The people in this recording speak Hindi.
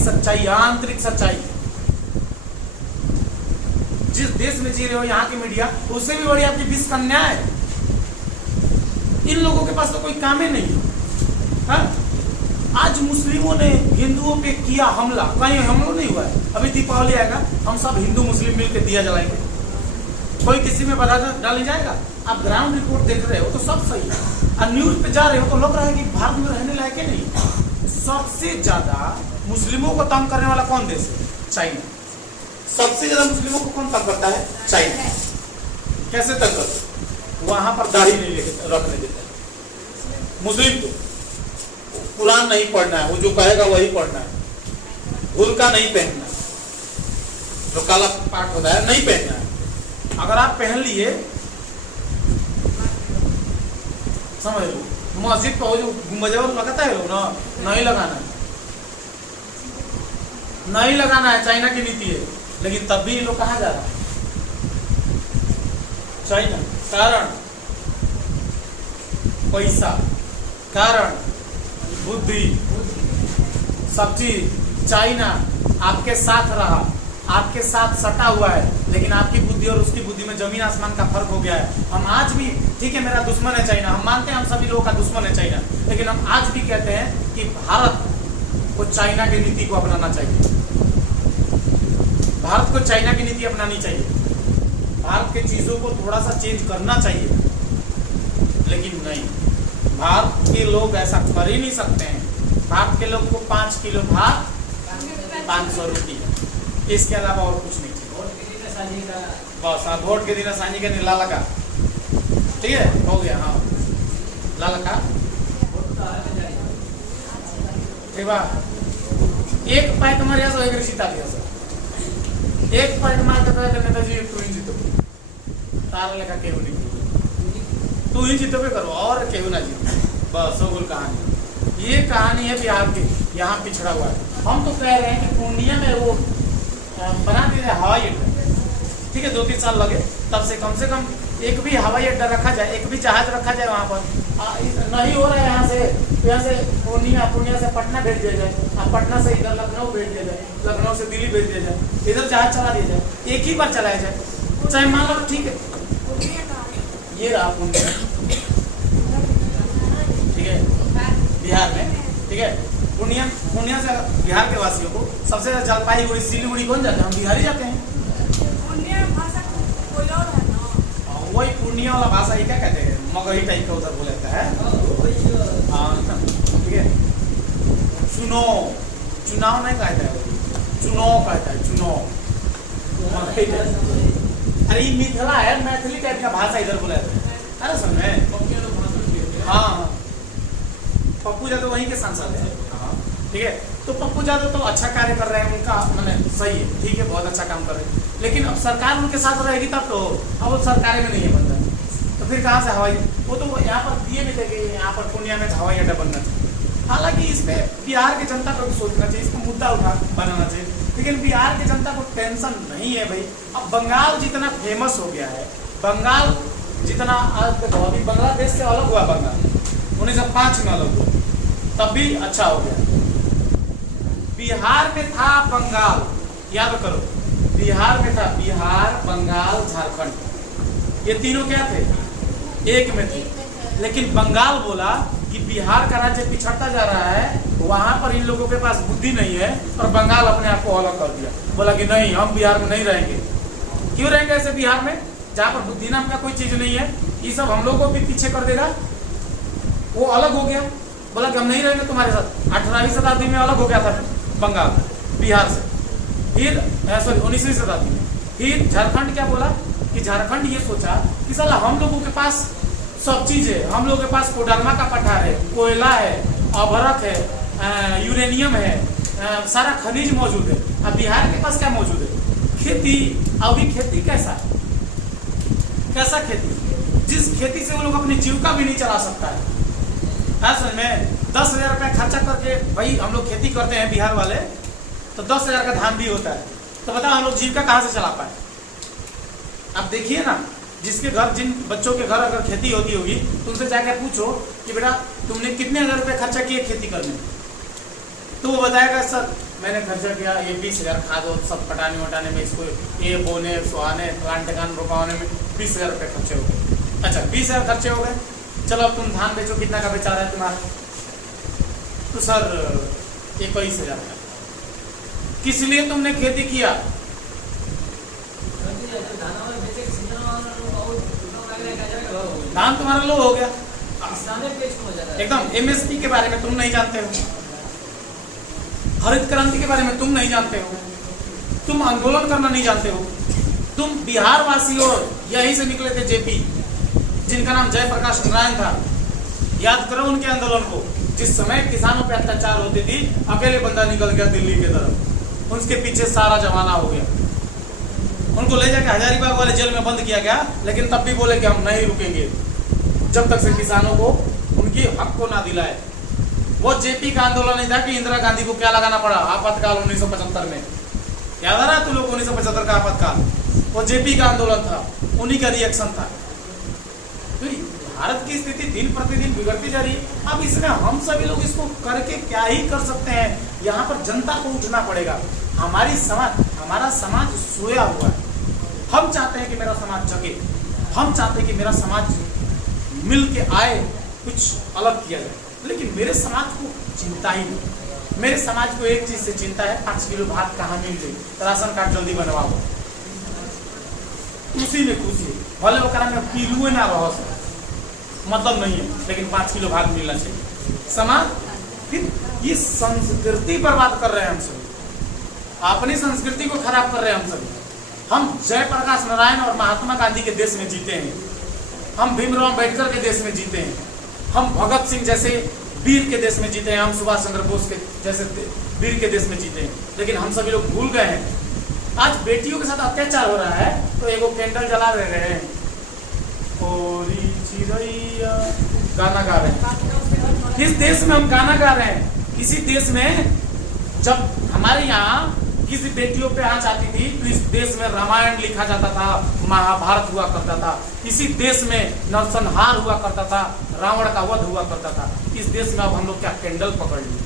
सच्चाई, आंतरिक सच्चाई। जिस देश में जी रहे हो यहाँ की मीडिया, उससे भी बड़ी आपकी विश्व कन्या है। इन लोगों के पास तो कोई काम ही नहीं है। हाँ? आज मुस्लिमों ने हिंदुओं पे किया हमला, कहीं हमला नहीं हुआ है। अभी दीपावली आएगा, हम सब हिंदू मुस्लिम मिलकर दिया जलाएंगे, कोई किसी में बाधा डाली जाएगा। आप ग्राउंड रिपोर्ट देख रहे हो तो सब सही है, और न्यूज पे जा रहे हो तो लग रहा है कि भारत में रहने लायक है नहीं। सबसे ज्यादा मुस्लिमों को तंग करने वाला कौन देश है? चाइना। सबसे ज्यादा मुस्लिमों को कौन तंग करता है? चाइना। कैसे तंग करता है? वहां पर दाढ़ी नहीं रखने देता है मुस्लिम को, कुरान नहीं पढ़ना है, वो जो कहेगा वही पढ़ना है, बुर्का नहीं पहनना, जो काला पाठ होता है नहीं पहनना है। अगर आप पहन लिए, समझ लो, मस्जिद पर जो गुंबज लगाता है लोग ना, नहीं लगाना है, नहीं लगाना है, चाइना की नीति है। लेकिन तब भी लोग कहाँ जा रहा है? चाइना। कारण पैसा, कारण बुद्धि, सब चीज। चाइना आपके साथ रहा, आपके साथ सटा हुआ है, लेकिन आपकी बुद्धि और उसकी बुद्धि में जमीन आसमान का फर्क हो गया है। हम आज भी, ठीक है मेरा दुश्मन है चाइना, हम मानते हैं हम सभी लोगों का दुश्मन है चाइना, लेकिन हम आज भी कहते हैं कि भारत को चाइना की नीति को अपनाना चाहिए। भारत को चाइना की नीति अपनानी चाहिए, भारत के चीजों को थोड़ा सा चेंज करना चाहिए, लेकिन नहीं, भारत के लोग ऐसा कर ही नहीं सकते हैं। भारत के लोग को 5 किलो भात 500 रुपये, इसके अलावा और कुछ नहीं। बस हाँ, वोट के दिन आसानी का नीला लगा, ठीक है, हो गया। हाँ, लाल का ठीक बा। एक पैक मारिया सो एक सीता दिया सर, एक पैक मार के नेताजी तू ही जीतो, तार लेखा केहू नहीं, तू ही जीतो पे करो और केहू ना जीतो, बस हो गई कहानी। ये कहानी है बिहार की, यहाँ पिछड़ा हुआ है। हम तो कह रहे हैं कि पूर्णिया में वो बना दिए हवाई अड्डा, ठीक है, 2-3 साल लगे, तब से कम एक भी हवाई अड्डा रखा जाए, एक भी जहाज रखा जाए वहाँ पर। नहीं हो रहा है, यहाँ से पूर्णिया से पटना भेज दिया जाए, पटना से इधर लखनऊ भेज दिया जाए, लखनऊ से दिल्ली भेज दिया जाए, इधर जहाज चला दिया जाए, एक ही बार चलाया जाए, चाहे मान लो ठीक है। ये रहा पूर्णिया, ठीक है, बिहार में, ठीक है। पूर्णिया से बिहार के वासियों को सबसे ज्यादा जलपाईगुड़ी, सिलीगुड़ी कौन जाते हैं? हम बिहारी जाते हैं। वही पूर्णिया वाला भाषा ही क्या कहते हैं, मगही टाइप का उधर बोलता है, ठीक है। चुनाव नहीं कहता है, चुनाव कहता है, चुनाव। अरे ये मिथिला है, मैथिली टाइप का भाषा इधर बोला जाता है। अरे सुन में, हाँ, पप्पू यादव वहीं के सांसद है, ठीक है। तो पप्पू यादव तो अच्छा कार्य कर रहे हैं, उनका मैंने सही है, ठीक है, बहुत अच्छा काम कर रहे हैं, लेकिन अब सरकार उनके साथ रहेगी तब तो, अब वो सरकार में नहीं है बंदा, तो फिर कहाँ से हवाई, वो तो यहाँ पर दिए भी थे कि यहाँ पर पूर्णिया में हवाई अड्डा बनना चाहिए। हालांकि इस पे बिहार की जनता को भी सोचना चाहिए, इसको मुद्दा बनाना चाहिए, लेकिन बिहार की जनता को टेंशन नहीं है भाई। अब बंगाल जितना फेमस हो गया है, बंगाल जितना आज देखो, अभी बांग्लादेश से अलग हुआ बंगाल, 1905 में अलग हुआ, तब भी अच्छा हो गया। बिहार में था बंगाल, याद करो, बिहार में था, बिहार, बंगाल, झारखंड, ये तीनों क्या थे? एक में थे। लेकिन बंगाल बोला कि बिहार का राज्य पिछड़ता जा रहा है, वहां पर इन लोगों के पास बुद्धि नहीं है, और बंगाल अपने आप को अलग कर दिया, बोला कि नहीं, हम बिहार में नहीं रहेंगे। क्यों रहेंगे ऐसे बिहार में, जहाँ पर बुद्धि नाम का कोई चीज नहीं है? ये सब हम लोगों को भी पीछे कर देगा। वो अलग हो गया, बोला कि हम नहीं रहेंगे तुम्हारे साथ। 18वीं शताब्दी में अलग हो गया था बंगाल बिहार से, फिर सॉरी 19वीं शताब्दी में। फिर झारखंड क्या बोला कि झारखंड ये सोचा कि साला हम लोगों के पास सब चीज है, हम लोगों के पास कोडरमा का पठार है, कोयला है, अभरक है, यूरेनियम है, सारा खनिज मौजूद है। अब बिहार के पास क्या मौजूद है? खेती। अभी खेती कैसा है, कैसा खेती? जिस खेती से वो लोग अपनी जीविका भी नहीं चला सकता है। समझ में 10,000 रुपया खर्चा करके भाई हम लोग खेती करते हैं बिहार वाले, तो 10,000 का धान भी होता है, तो बताओ हम लोग जीविका कहाँ से चला पाए? अब देखिए ना, जिसके घर, जिन बच्चों के घर अगर खेती होती होगी, तो उनसे जाकर पूछो कि बेटा तुमने कितने हजार रुपये खर्चा किए खेती करने में, तो वो बताएगा सर मैंने खर्चा किया ये 20,000 खाद और सब पटाने वटाने में, इसको ये बोने सुहाने प्लांट टकान रोपाने में 20,000 रुपये खर्चे हो गए। अच्छा 20,000 खर्चे हो गए, चलो अब तुम धान बेचो, कितना का बेचा रहा है तुम्हारा? तो सर 21,000 का। किस लिए तुमने खेती किया? धान तुम्हारा लो हो गया एकदम। एमएसपी के बारे में तुम नहीं जानते हो, हरित क्रांति के बारे में तुम नहीं जानते हो, तुम आंदोलन करना नहीं जानते हो। तुम बिहार वासी हो, यहीं से निकले थे जेपी, जिनका नाम जयप्रकाश नारायण था। याद करो उनके आंदोलन को, जिस समय किसानों पे अत्याचार होती थी, अकेले बंदा निकल गया दिल्ली की तरफ, उसके पीछे सारा जमाना हो गया। उनको ले जाकर हजारीबाग वाले जेल में बंद किया गया, लेकिन तब भी बोले कि हम नहीं रुकेंगे जब तक से किसानों को उनकी हक को ना दिलाए। वो जेपी का आंदोलन नहीं था कि इंदिरा गांधी को क्या लगाना पड़ा आपातकाल 1975 में। याद आ रहा है तू लोग 1975 का आपातकाल? वो जेपी का आंदोलन था, उन्हीं का रिएक्शन था। तो भारत की स्थिति दिन प्रतिदिन बिगड़ती जा रही है। अब इसमें हम सभी लोग इसको करके क्या ही कर सकते हैं? यहाँ पर जनता को उठना पड़ेगा। हमारा समाज सोया हुआ है। हम चाहते हैं कि मेरा समाज जगे, हम चाहते हैं कि मेरा समाज मिल के आए, कुछ अलग किया जाए, लेकिन मेरे समाज को चिंता ही नहीं। मेरे समाज को एक चीज से चिंता है, 5 किलो भात कहाँ मिल गई, राशन कार्ड जल्दी बनवाओ, उसी में खुशी है। भले वो में किलो ना रहो, मतलब नहीं है, लेकिन 5 किलो भात मिलना चाहिए। समाज फिर ये संस्कृति बर्बाद कर रहे हैं हम सभी, अपनी संस्कृति को खराब कर रहे हैं हम सभी। हम जयप्रकाश नारायण और महात्मा गांधी के देश में जीते हैं, हम भीमराव अम्बेडकर के देश में जीते हैं, हम भगत सिंह जैसे वीर के देश में जीते हैं, हम सुभाष चंद्र बोस के जैसे वीर के देश में जीते हैं। लेकिन हम सभी लोग भूल गए हैं। आज बेटियों के साथ अत्याचार हो रहा है तो एगो कैंडल जला रहे हैं, गाना गा रहे हैं। किस देश में हम गाना गा रहे हैं? किसी देश में जब हमारे यहाँ किसी बेटियों पे आंच आती थी तो इस देश में रामायण लिखा जाता था, महाभारत हुआ करता था। इसी देश में नरसंहार हुआ करता था, रावण का वध हुआ करता था। इस देश में अब हम लोग क्या कैंडल पकड़ लिए?